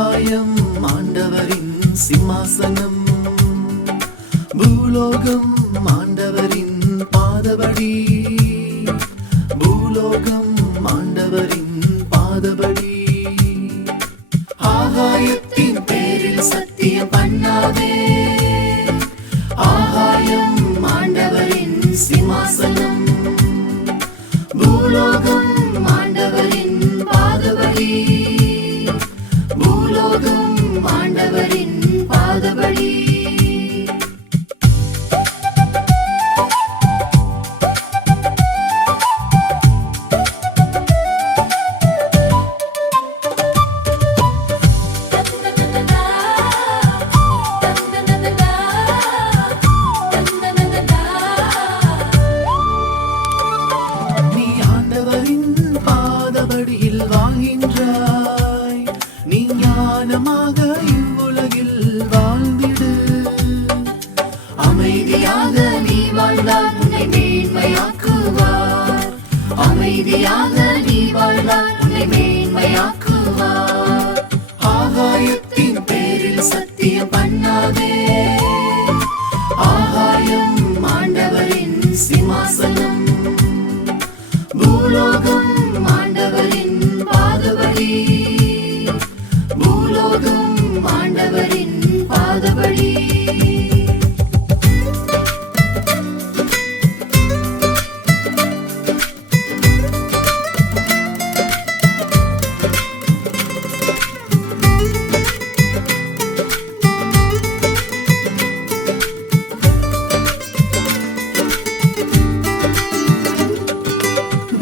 ஆகாயம் ஆண்டவரின் சிம்மாசனம், பூலோகம் ஆண்டவரின் பாதபடி, பூலோகம் ஆண்டவரின் பாதபடி. ஆகாயத்தின் பேரில் சத்தியம் பண்ணாதே, ஆகாயம் ஆண்டவரின் சிம்மாசனம், பூலோகம் ஆண்டவரின் பாதபடி, பூலோகம் ஆண்டவரின் பாதபடி. நீ ஆண்டவரின் பாதபடியில் வாழ்கின்றாய், நீ ஞானமாக இவ்வுலகில் வாழ்ந்திடு. அமைதியாக நீ வாழ்ந்தால் உன்னை மேன்மையாக்குவார், அமைதியாக நீ வாழ்ந்தால் உன்னை மேன்மையாக்குவார். ஆகாயத்தின் பேரில் சத்தியம் பண்ணாதே, ஆகாயம் ஆண்டவரின் சிம்மாசனம், பூலோகம் ஆண்டவரின் பாதபடி, பூலோகம் ஆண்டவரின் பாதபடி.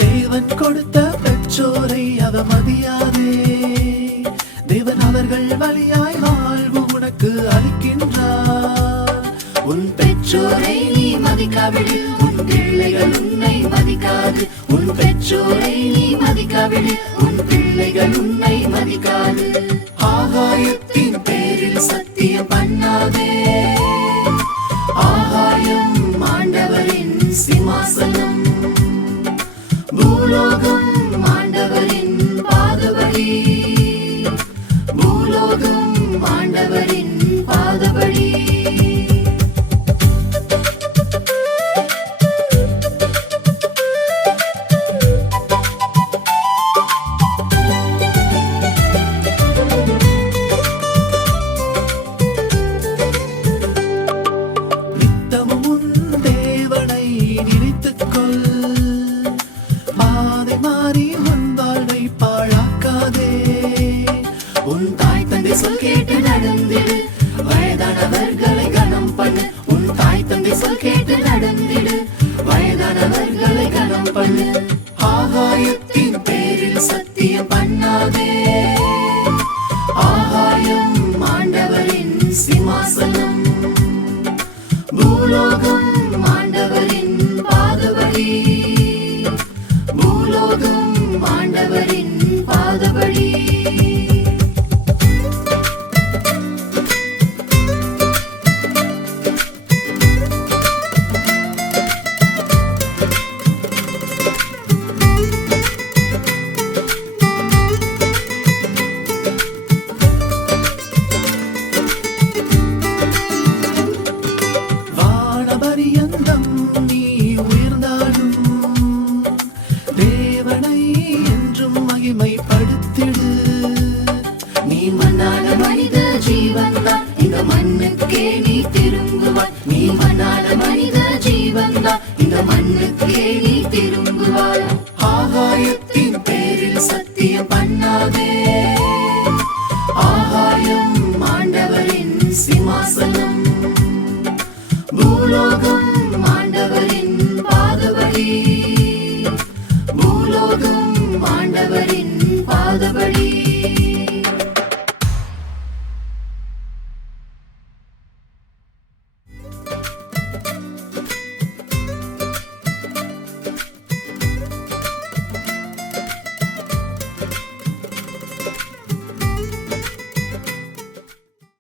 தேவன் கொடுத்த பெற்றோரை அவமதியாதே, தேவன் அவர்கள் வழியாய் வாழ்வு உனக்கு அளிக்கின்றார். உன் பெற்றோரை நீ மதிக்காவிடு, உன் பிள்ளைகள் உன்னை மதிக்காது. உன் பெற்றோரை நீ மதிக்காவிடு, உன் பிள்ளைகள் உன்னை மதிக்காது. ஆகாயத்தின் பேரில் சத்தியம் பண்ணாதே, ஆகாயம் ஆண்டவரின் சிம்மாசனம், பூலோகம் ஆண்டவரின் பாதபடி, பூலோகம் ஆண்டவரின் பாதபடி. நித்தமும் உன் தேவனை நினைத்துக்கொள், பாதை மாறி உன் வாழ்வை பாழாக்காதே. உன் தாய் தந்தை சொல் கேட்டு நடந்திடு, வயதானவர்களை கனம் பண்ணு. உன் தாய் தந்தை சொல் கேட்டு நடந்திடு, வயதானவர்களை கனம் பண்ணு. ஆகாயத்தின் பேரில் சத்தியம் பண்ணாதே, ஆகாயம் ஆண்டவரின் சிம்மாசனம், பூலோகம் ஆண்டவரின் பாதபடி, பூலோகம் ஆண்டவரின் பாதபடி. வானபரியந்தம் நீ உயர்ந்தாலும் தேவனை என்றும் மகிமைப்படுத்திடு. நீ மண்ணான மனித ஜீவன்தான், இந்த மண்ணுக்கே நீ திரும்புவாய். நீ மண்ணான மனித ஜீவன்தான், இந்த மண்ணுக்கே நீ திரும்புவாய்.